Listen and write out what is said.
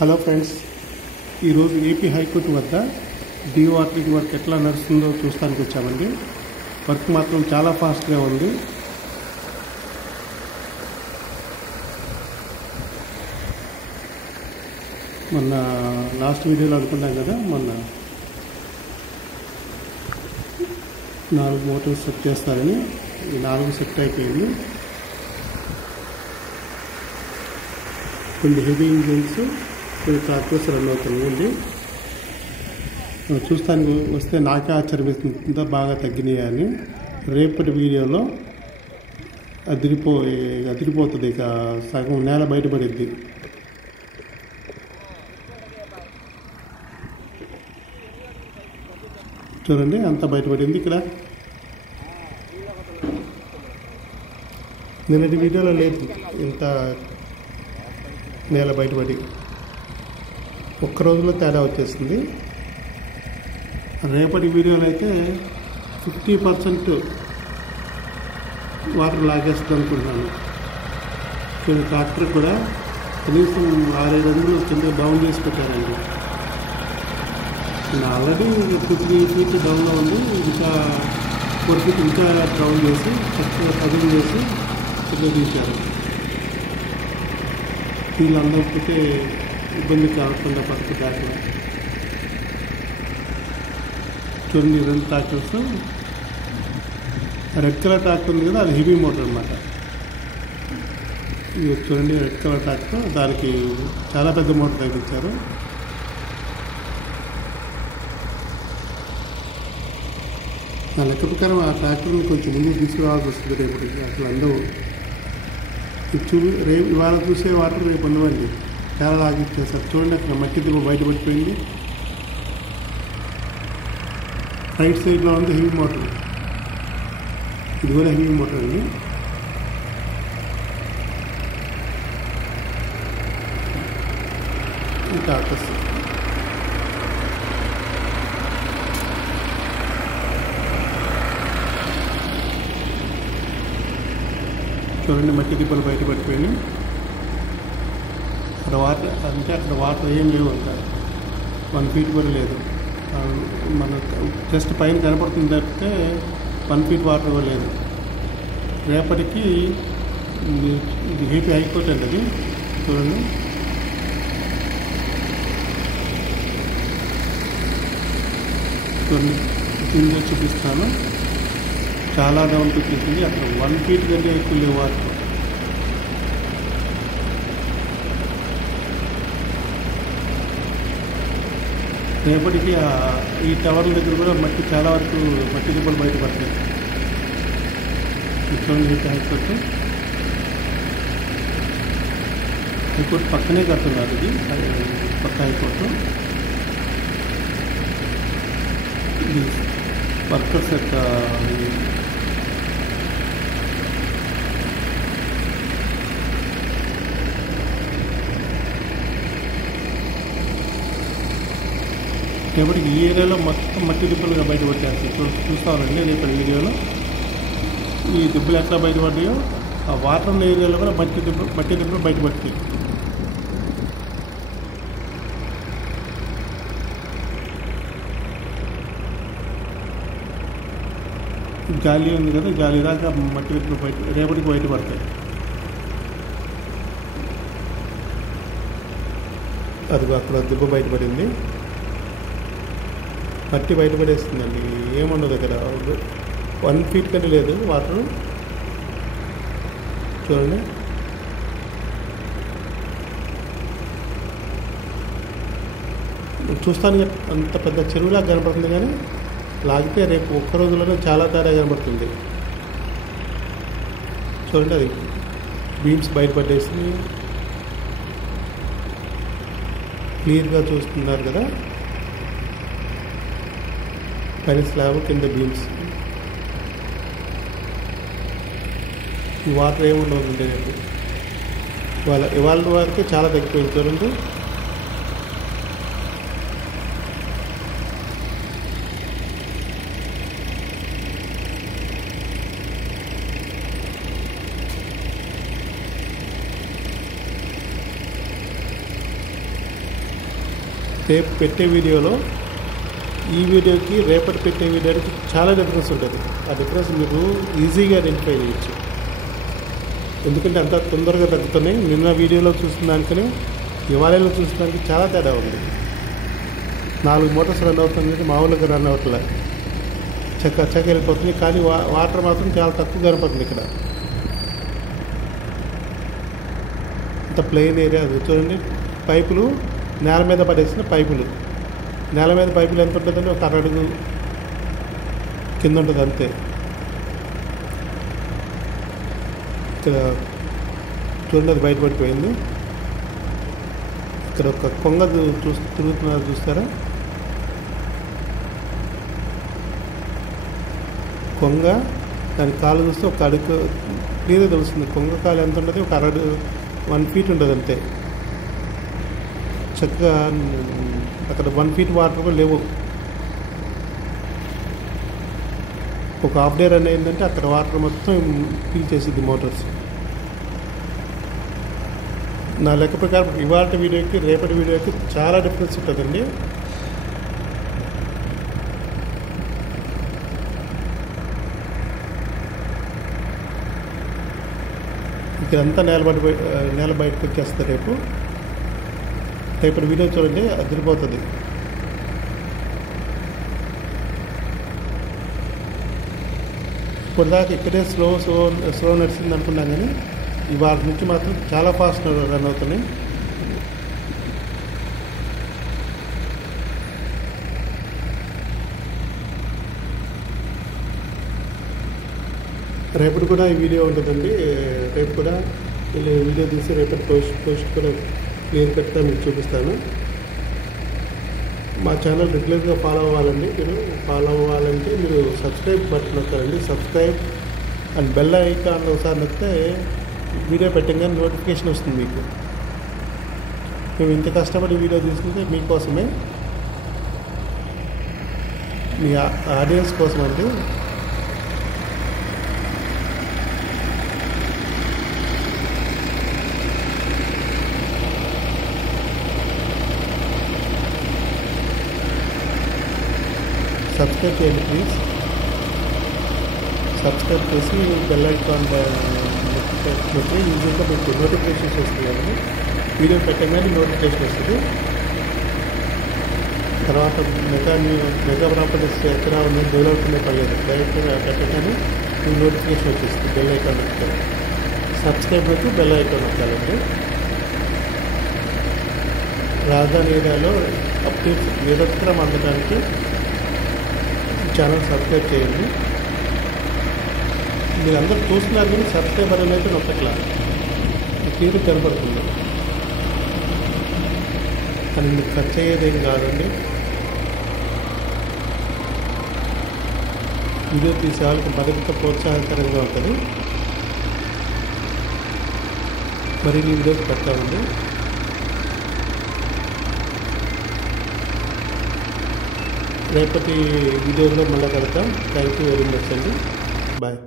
Hello friends, ఈరోజు AP high court వద్ద dewatering work ఎట్లా నడుస్తుందో చూస్తానికి వచ్చామండి. వర్క్ మాత్రం చాలా ఫాస్ట్గా ఉంది. మొన్న లాస్ట్ వీడియోలో అనుకున్నాం కదా, మొన్న 4 మోటార్స్ సెట్ చేస్తారని. ఈ 4 సెట్ అయిపోయింది. కొన్ని హెవీ ఇంజిన్స్, కొన్ని ట్రాక్టర్స్ రన్ అవుతున్నాయండి. చూస్తానికి వస్తే నాకే ఆశ్చర్యమేస్తుంది, ఇంత బాగా తగ్గినాయి అని. రేపటి వీడియోలో అదిరిపోతుంది. ఇక సగం నేల బయటపడిద్ది. చూడండి అంత బయటపడింది. ఇక్కడ నిన్నటి వీడియోలో లేదు ఇంత నేల బయటపడి. ఒక్క రోజులో తేడా వచ్చేస్తుంది. రేపటి వీడియోలో అయితే 50% వాటర్ లాగేస్తుంది అనుకుంటున్నాను. కొన్ని ట్రాక్టర్ కూడా కనీసం 6-7 అడుగులు కింద డౌన్ చేసి పెట్టారండి. ఆల్రెడీ 2-3 ఫీట్ డౌన్లో ఉంది. ఇంకా 4 ఫీట్ ఇంకా డౌన్ చేసి చక్కగా కదులు చేసి కింద తీశారు. వీళ్ళు అందకపోతే ఇబ్బంది కాకుండా పడుతుంది. దాంట్లో చూడండి 2 ట్రాక్టర్స్. రెడ్ కలర్ ట్రాక్టర్ ఉంది కదా, అది హెవీ మోటార్ అన్నమాట. ఇది చూడండి రెడ్ కలర్ ట్రాక్టర్, దానికి చాలా పెద్ద మోటార్ తగ్గించారు. నా లెక్క ప్రకారం ఆ ట్రాక్టర్ని కొంచెం ముందుకు తీసుకురావాల్సి వస్తుంది రేపటికి. అసలు అందరూ ఇవాళ చూసే వాటర్ రేపు ఉండవండి. చాలా లాగిచ్చేస్తారు. చూడండి అక్కడ మట్టి దిబ్బ బయటపడిపోయింది. రైట్ సైడ్లో ఉంది హెవీ మోటార్. ఇది కూడా హెవీ మోటార్ అండి. ఇంకా చూడండి మట్టి దిబ్బలు బయటపడిపోయినాయి. అక్కడ వాటర్ అంటే అక్కడ వాటర్ ఏం లేవు. అంత 1 ఫీట్ కూడా లేదు. మన జస్ట్ పైన కనపడుతుంది తప్పితే 1 ఫీట్ వాటర్ కూడా లేదు. రేపటికి ఇది ఏపీ హైకోర్టు అండి. అది చూడండి కింద చూపిస్తాను. చాలా డౌన్ వచ్చేసింది. అక్కడ 1 ఫీట్ కంటే ఎక్కువ లేవు వాటర్. రేపటికి ఈ టవర్ల దగ్గర కూడా మట్టి చాలా వరకు మట్టి దిబ్బలు బయటపడతాయి. చూడండి హైకోర్టు పక్కనే కడుతున్నారు. ఇది పక్క హైకోర్టు. ఇది వర్కర్స్ యొక్క రేపటికి ఈ ఏరియాలో మొత్తం మట్టి దిబ్బలుగా బయటపడేస్తాయి. చూస్తామండి రేపటి వీడియోలో ఈ దిబ్బలు ఎట్లా బయటపడ్డాయో. ఆ వాటర్ ఉన్న ఏరియాలో కూడా మట్టి దిబ్బలు బయటపడతాయి. గాలి ఉంది కదా, గాలి దాకా మట్టి దిబ్బలు రేపటికి బయటపడతాయి. అది అక్కడ దిబ్బ బయటపడింది. మట్టి బయటపడేస్తుందండి. ఏముండదు దగ్గర. 1 ఫీట్ కంటే లేదు వాటర్. చూడండి చూస్తానికి అంత పెద్ద చెరువులా కనపడుతుంది, కానీ లాగితే రేపు ఒక్క రోజులోనే చాలా తేడా కనబడుతుంది. చూడండి అది బీమ్స్ బయటపడేసి క్లియర్గా చూస్తున్నారు కదా. పైన స్లాబ్, కింద బీమ్స్. ఈ వాటర్ ఏముండవుతుంటే రేపు ఇవాళ వరకు చాలా తగ్గిపోయింది. చూడండి రేపు పెట్టే వీడియోలో ఈ వీడియోకి రేపటి పెట్టే వీడియోకి చాలా డిఫరెన్స్ ఉంటుంది. ఆ డిఫరెన్స్ మీరు ఈజీగా ఐడెంటిఫై చేయొచ్చు. ఎందుకంటే అంత తొందరగా తగ్గుతున్నాయి. నిన్న వీడియోలో చూసిన దానికనే ఇవాళలో చూసిన దానికి చాలా తేడా ఉంది. 4 మోటార్స్ రన్ అవుతుంది, మామూలుగా రన్ అవ్వట్లే, చక్క వెళ్ళిపోతుంది. కానీ వాటర్ మాత్రం చాలా తక్కువ కనపడుతుంది. ఇక్కడ ఇంత ప్లెయిన్ ఏరియా అది చూడండి. పైపులు నేల మీద పడేసిన పైపులు, నేల మీద పైపులు ఎంత ఉంటుందంటే ఒక అరడుగు కింద ఉంటుంది అంతే. ఇక్కడ చూడండి, అది బయటపడిపోయింది. ఇక్కడ ఒక కొంగ తిరుగుతున్నారు చూస్తారా? కొంగ, దాని కాలు చూస్తే ఒక అడుగు క్లియర్గా తెలుస్తుంది. కొంగ కాలు ఎంత ఉంటుంది, ఒక 1 ఫీట్ ఉంటుంది అంతే. చక్కగా అక్కడ 1 ఫీట్ వాటర్ కూడా లేవు. ఒక హాఫ్ డే రన్ అయిందంటే అక్కడ వాటర్ మొత్తం ఫిల్ చేసిద్ది మోటార్స్. నా లెక్క ప్రకారం ఇవాళ వీడియోకి రేపటి వీడియోకి చాలా డిఫరెన్స్ ఉంటుందండి. ఇక్కడంతా నేల బయటకు వచ్చేస్తుంది. రేపటి వీడియో చూడండి, అదిరిపోతుంది. ఇప్పటిదాకా ఇక్కడే స్లో నడిచింది అనుకున్నాను, కానీ ఇవాళ నుంచి మాత్రం చాలా ఫాస్ట్ రన్ అవుతున్నాయి. రేపటి కూడా ఈ వీడియో ఉంటుందండి. రేపు కూడా వీడియో తీసి రేపటి పోస్ట్ కూడా క్లియర్ కట్గా మీకు చూపిస్తాను. మా ఛానల్ రెగ్యులర్గా ఫాలో అవ్వాలండి. ఫాలో అవ్వాలంటే మీరు సబ్స్క్రైబ్ బటన్ నొక్కాలండి. సబ్స్క్రైబ్ అండ్ బెల్ ఐకాన్ ఒకసారి నొక్కితే వీడియో పెట్టగానే నోటిఫికేషన్ వస్తుంది మీకు. మేము ఇంత కష్టపడి వీడియో తీసుకుంటే మీకోసమే, మీ ఆడియన్స్ కోసం అండి. సబ్స్క్రైబ్ చేయండి ప్లీజ్. సబ్స్క్రైబ్ చేసి బెల్ ఐకాన్ పెట్టి ఈజీగా మీకు నోటిఫికేషన్స్ వస్తాయండి. వీడియో పెట్టగానే నోటిఫికేషన్ వస్తుంది. తర్వాత మెగా ప్రాపర్టీస్ ఎక్కడ ఉంది డెవలప్ పర్లేదు, డైరెక్ట్గా పెట్టగానే మీకు నోటిఫికేషన్ వచ్చేస్తుంది. బెల్ ఐకాన్ వస్తుంది. సబ్స్క్రైబ్ అయితే బెల్ ఐకాన్ వస్తాయండి. రాజధాని ఏరియాలో అప్డేట్స్ నిరంతరం అందడానికి ఛానల్ సబ్స్క్రైబ్ చేయండి. మీరు అందరూ చూస్తున్నారు కానీ సబ్స్క్రైబ్ అనేది అయితే నొక్కట్లా, క్లియర్ కనపడుతుంది. కానీ మీకు ఖర్చు అయ్యేదేం కాదండి. వీడియో తీసే వాళ్ళకి మరింత ప్రోత్సాహకరంగా ఉంటుంది. మరిన్ని వీడియోస్ పెట్టాలండి. రేపటి వీడియోలో మళ్ళీ కలుద్దాం. థ్యాంక్ యూ వెరీ మచ్ అండి. బాయ్.